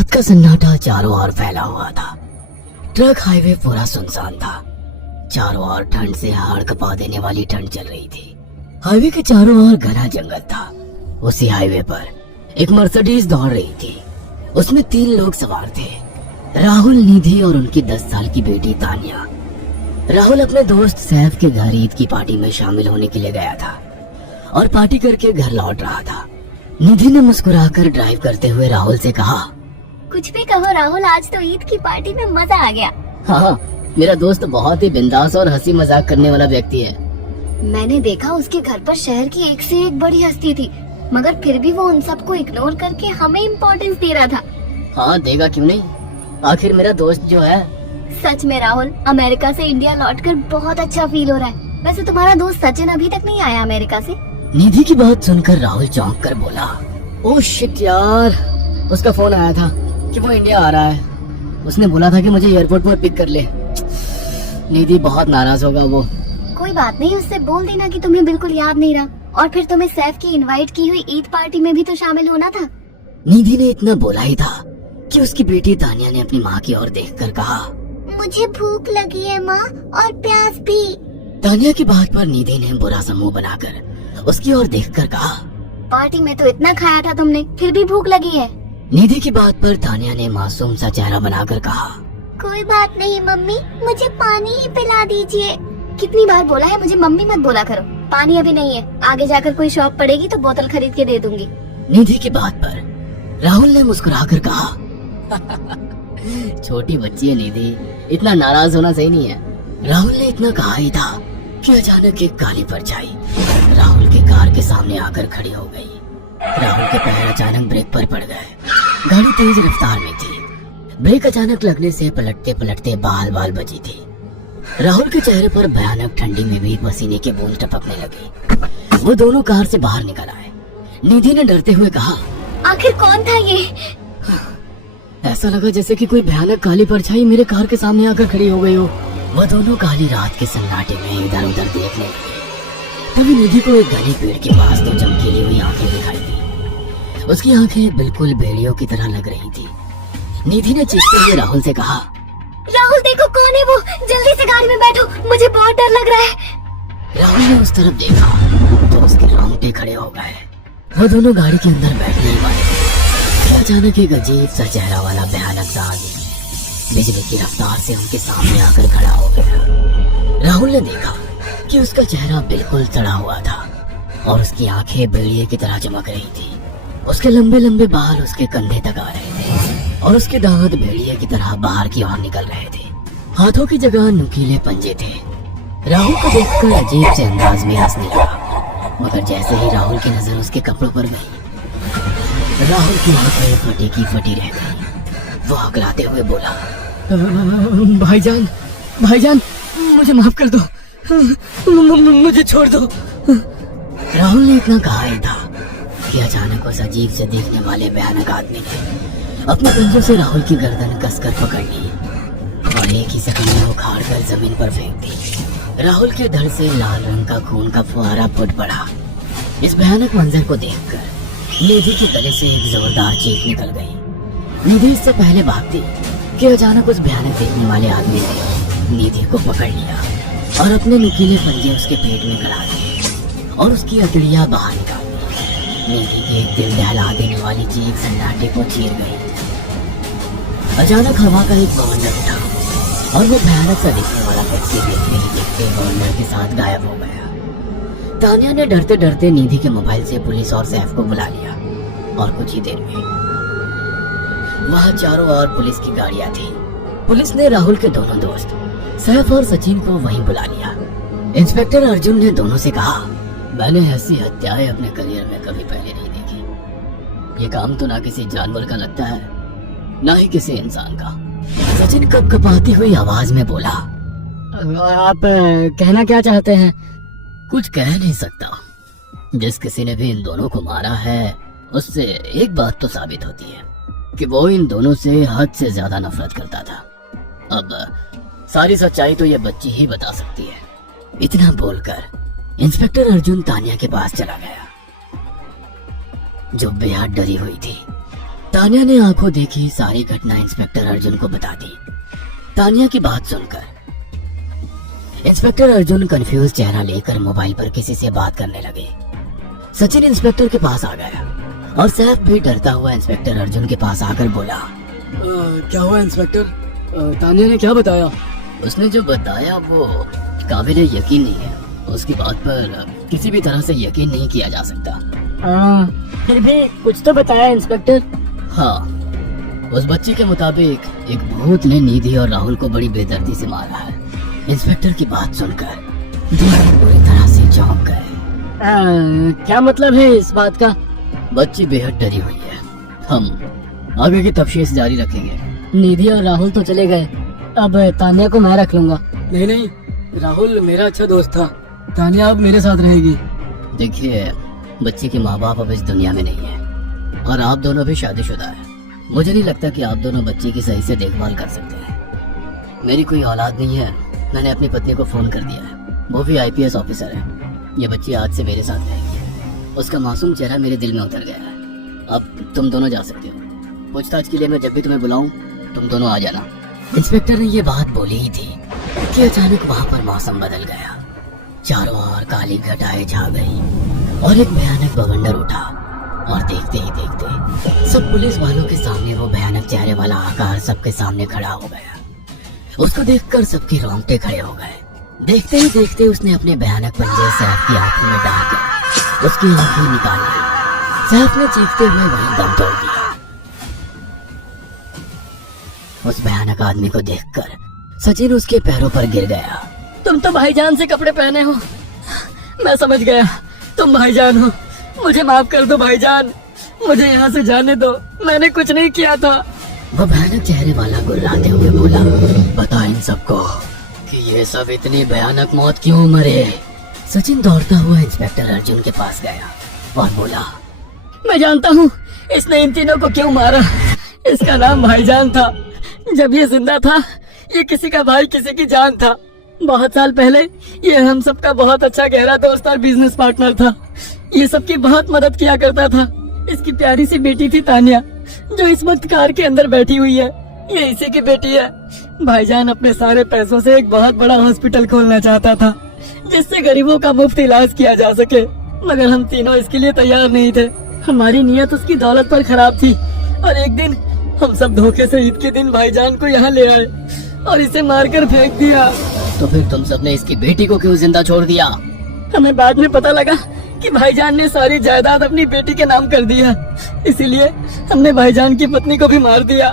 रात का सन्नाटा चारों ओर फैला हुआ था। ट्रक हाईवे पूरा सुनसान था। चारों ओर ठंड से हाड़ कपा देने वाली ठंड चल रही थी। हाईवे के चारों ओर घना जंगल था। उसी हाईवे पर एक मर्सिडीज दौड़ रही थी। उसमें 3 लोग सवार थे, राहुल, निधि और उनकी 10 साल की बेटी तानिया। राहुल अपने दोस्त सैफ के घर ईद की पार्टी में शामिल होने के लिए गया था और पार्टी करके घर लौट रहा था। निधि ने मुस्कुराकर ड्राइव करते हुए राहुल से कहा, कुछ भी कहो राहुल, आज तो ईद की पार्टी में मजा आ गया। हाँ, मेरा दोस्त बहुत ही बिंदास और हंसी मजाक करने वाला व्यक्ति है। मैंने देखा उसके घर पर शहर की एक से एक बड़ी हस्ती थी, मगर फिर भी वो उन सबको इग्नोर करके हमें इम्पोर्टेंस दे रहा था। हाँ, देगा क्यों नहीं, आखिर मेरा दोस्त जो है। सच में राहुल, अमेरिका से इंडिया लौटकर बहुत अच्छा फील हो रहा है। वैसे तुम्हारा दोस्त सचिन अभी तक नहीं आया अमेरिका से? निधि की बात सुनकर राहुल चौंक कर बोला, ओह शिट यार, उसका फोन आया था कि वो इंडिया आ रहा है। उसने बोला था कि मुझे एयरपोर्ट पर पिक कर ले। निधि बहुत नाराज होगा वो। कोई बात नहीं, उससे बोल देना कि तुम्हें बिल्कुल याद नहीं रहा, और फिर तुम्हें सैफ की इनवाइट की हुई ईद पार्टी में भी तो शामिल होना था। निधि ने इतना बोला ही था कि उसकी बेटी तानिया ने अपनी माँ की ओर देखकर कहा, मुझे भूख लगी है माँ, और प्यास भी। तानिया की बात पर निधि ने बुरा सा मुंह बनाकर उसकी ओर देखकर कहा, पार्टी में तो इतना खाया था तुमने, फिर भी भूख लगी है। निधि की बात पर तानिया ने मासूम सा चेहरा बनाकर कहा, कोई बात नहीं मम्मी, मुझे पानी ही पिला दीजिए। कितनी बार बोला है मुझे मम्मी मत बोला करो। पानी अभी नहीं है, आगे जाकर कोई शॉप पड़ेगी तो बोतल खरीद के दे दूंगी। निधि की बात पर राहुल ने मुस्कुराकर कहा, छोटी बच्ची है निधि, इतना नाराज होना सही नहीं है। राहुल ने इतना कहा ही था कि अचानक एक काली परछाई राहुल की कार के सामने आकर खड़ी हो गई। राहुल के पैर अचानक ब्रेक पर पड़ गए। गाड़ी तेज रफ्तार में थी। ब्रेक अचानक लगने से पलटते पलटते बाल बाल बची थी। राहुल के चेहरे पर भयानक ठंडी में भी पसीने के बूंद टपकने लगे। वो दोनों कार से बाहर निकल आए। निधि ने डरते हुए कहा, आखिर कौन था ये? ऐसा लगा जैसे कि कोई भयानक काली परछाई मेरे कार के सामने आकर खड़ी हो गई हो। वो दोनों काली रात के सन्नाटे में इधर उधर देखने लगे। तभी निधि को एक घने पेड़ के पास 2 चमकीली हुई आंखें दिखाई दी। उसकी आंखें बिल्कुल भेड़ियों की तरह लग रही थी। निधि ने चीखते हुए राहुल से कहा, राहुल देखो कौन है वो, जल्दी से गाड़ी में बैठो, मुझे बहुत डर लग रहा है। राहुल ने उस तरफ देखा तो उसके रोंगटे खड़े हो गए। वो दोनों गाड़ी के अंदर बैठने ही वाले थे कि अचानक एक अजीब सा चेहरा वाला भयानक सा आदमी बिजली की रफ्तार से उनके सामने आकर खड़ा हो गया। राहुल ने देखा कि उसका चेहरा बिल्कुल सड़ा हुआ था और उसकी आंखें भेड़िए की तरह चमक रही थी। उसके लंबे लंबे बाल उसके कंधे तक आ रहे थे और उसके दांत भेड़िए की तरह बाहर की ओर निकल रहे थे। हाथों की जगह नुकीले पंजे थे। राहुल को देखकर अजीब से अंदाज में हंसने लगा, मगर जैसे ही राहुल की नजर उसके कपड़ों पर गई, राहुल की आंखें फटी की फटी रह गई। वो हकलाते हुए बोला, भाईजान, भाईजान, मुझे माफ कर दो, मुझे छोड़ दो। राहुल ने इतना कहा ही था कि अचानक उस अजीब से देखने वाले भयानक आदमी ने अपने पंजों से राहुल की गर्दन कसकर पकड़ ली और एक ही सेकंड में उखाड़ कर जमीन पर फेंक दी। राहुल के धड़ से लाल रंग का खून का फुहारा फूट पड़ा। इस भयानक मंजर को देखकर निधि के गले से एक जोरदार चीख निकल गई। निधि इससे पहले भागती कि अचानक उस भयानक देखने वाले आदमी ने निधि को पकड़ लिया और अपने नुकीले पंजे उसके पेट में गड़ा दिए और उसकी अतड़ियां बाहर निकाल दी। निधि की एक दिल दहला देने वाली चीख सन्नाटे को चीर गई। अचानक हवा का एक बवंडर उठा और वो भयानक सा दिखने वाला व्यक्ति देखते ही देखते बवंडर के साथ गायब हो गया। तानिया ने डरते डरते निधि के मोबाइल से पुलिस और सैफ को बुला लिया और कुछ ही देर में वहाँ चारों ओर पुलिस की गाड़ियां थी। पुलिस ने राहुल के दोनों दोस्त सैफ और सचिन को वहीं बुला लिया। इंस्पेक्टर अर्जुन ने दोनों से कहा, मैंने ऐसी हत्याएं अपने करियर में कभी पहले नहीं देखी। ये काम तो ना किसी जानवर का लगता है, ना ही किसी इंसान का। सचिन कपकपाती हुई आवाज में बोला, आप कहना क्या चाहते हैं? कुछ कह नहीं सकता। जिस किसी ने भी इन दोनों को मारा है उससे एक बात तो साबित होती है कि वो इन दोनों से हद से ज्यादा नफरत करता था। अब सारी सच्चाई तो ये बच्ची ही बता सकती है। इतना बोलकर इंस्पेक्टर अर्जुन तानिया के पास चला गया, जो बेहद डरी हुई थी। तानिया ने आंखों देखी सारी घटना इंस्पेक्टर अर्जुन को बता दी। तानिया की बात सुनकर इंस्पेक्टर अर्जुन कंफ्यूज चेहरा लेकर मोबाइल पर किसी से बात करने लगे। सचिन इंस्पेक्टर के पास आ गया और सैफ भी डरता हुआ इंस्पेक्टर अर्जुन के पास आकर बोला, क्या हुआ इंस्पेक्टर? तानिया ने क्या बताया? उसने जो बताया वो काबिले यकीन नहीं है। उसकी बात पर किसी भी तरह से यकीन नहीं किया जा सकता। फिर भी कुछ तो बताया इंस्पेक्टर। हाँ, उस बच्ची के मुताबिक एक भूत ने निधि और राहुल को बड़ी बेदर्दी से मारा है। इंस्पेक्टर की बात सुनकर दोनों पूरी तरह से चौंक गए। क्या मतलब है इस बात का? बच्ची बेहद डरी हुई है। हम आगे की तफ्तीश जारी रखेंगे। निधि और राहुल तो चले गए, अब तानिया को मैं रख लूंगा। नहीं, राहुल मेरा अच्छा दोस्त था। तानिया अब मेरे साथ रहेगी। देखिए, बच्ची के माँ बाप अब इस दुनिया में नहीं है और आप दोनों भी शादीशुदा है। मुझे नहीं लगता कि आप दोनों बच्ची की सही से देखभाल कर सकते हैं। मेरी कोई औलाद नहीं है। मैंने अपनी पत्नी को फोन कर दिया है, वो भी IPS ऑफिसर है। ये बच्ची आज से मेरे साथ रहेगी। उसका मासूम चेहरा मेरे दिल में उतर गया है। अब तुम दोनों जा सकते हो। पूछताछ के लिए मैं जब भी तुम्हें बुलाऊं तुम दोनों आ जाना। इंस्पेक्टर ने ये बात बोली ही थी कि अचानक वहाँ पर मौसम बदल गया। चारों ओर काली घटाएं छा गई और एक भयानक बवंडर उठा और देखते ही देखते सब पुलिस वालों के सामने वो भयानक चेहरे वाला आकार सबके सामने खड़ा हो गया। उसको देखकर सबके रोंगटे खड़े हो गए। देखते ही देखते उसने अपने भयानक पंजे सैफ की आंखों में डालकर उसकी आंखें निकाल ली। सैफ ने चीखते हुए वहीं दम तोड़ दिया। उस भयानक आदमी को देखकर सचिन उसके पैरों पर गिर गया। तुम तो भाईजान से कपड़े पहने हो। मैं समझ गया, तुम भाईजान हो। मुझे माफ कर दो भाईजान, मुझे यहाँ से जाने दो। मैंने कुछ नहीं किया था। वह भयानक चेहरे वाला गुर्राते हुए बोला, बता इन सबको कि ये सब इतनी भयानक मौत क्यों मरे। सचिन दौड़ता हुआ इंस्पेक्टर अर्जुन के पास गया और बोला, मैं जानता हूँ इसने इन तीनों को क्यों मारा। इसका नाम भाईजान था। जब ये जिंदा था ये किसी का भाई किसी की जान था। बहुत साल पहले ये हम सबका बहुत अच्छा गहरा दोस्त और बिजनेस पार्टनर था। ये सबकी बहुत मदद किया करता था। इसकी प्यारी सी बेटी थी तानिया, जो इस वक्त कार के अंदर बैठी हुई है। ये इसी की बेटी है। भाईजान अपने सारे पैसों से एक बहुत बड़ा हॉस्पिटल खोलना चाहता था जिससे गरीबों का मुफ्त इलाज किया जा सके, मगर हम तीनों इसके लिए तैयार नहीं थे। हमारी नीयत उसकी दौलत पर खराब थी और एक दिन हम सब धोखे से ईद के दिन भाईजान को यहाँ ले आए और इसे मारकर फेंक दिया। तो फिर तुम सबने इसकी बेटी को क्यों जिंदा छोड़ दिया? हमें बाद में पता लगा कि भाईजान ने सारी जायदाद अपनी बेटी के नाम कर दिया, इसीलिए हमने भाईजान की पत्नी को भी मार दिया।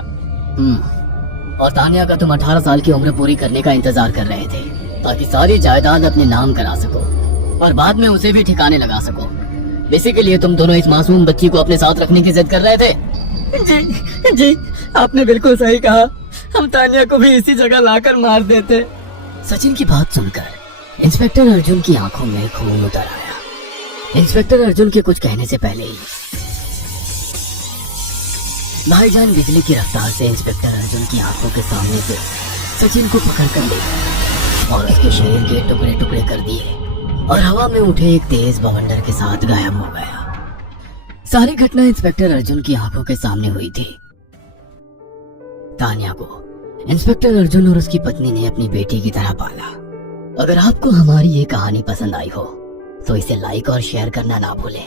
और तानिया का तुम 18 साल की उम्र पूरी करने का इंतजार कर रहे थे ताकि सारी जायदाद अपने नाम करा सको और बाद में उसे भी ठिकाने लगा सको। इसी के लिए तुम दोनों इस मासूम बच्ची को अपने साथ रखने की जिद कर रहे थे। जी, आपने बिल्कुल सही कहा। हम तानिया को भी इसी जगह लाकर मार देते। सचिन की बात सुनकर इंस्पेक्टर अर्जुन की आंखों में खून उतर आया। इंस्पेक्टर अर्जुन के कुछ कहने से पहले ही भाईजान बिजली की रफ्तार से इंस्पेक्टर अर्जुन की आंखों के सामने से सचिन को पकड़ कर ले गया और उसके शरीर के टुकड़े टुकड़े कर दिए और हवा में उठे एक तेज बवंडर के साथ गायब हो गया। सारी घटना इंस्पेक्टर अर्जुन की आंखों के सामने हुई थी। तानिया को इंस्पेक्टर अर्जुन और उसकी पत्नी ने अपनी बेटी की तरह पाला। अगर आपको हमारी ये कहानी पसंद आई हो तो इसे लाइक और शेयर करना ना भूलें।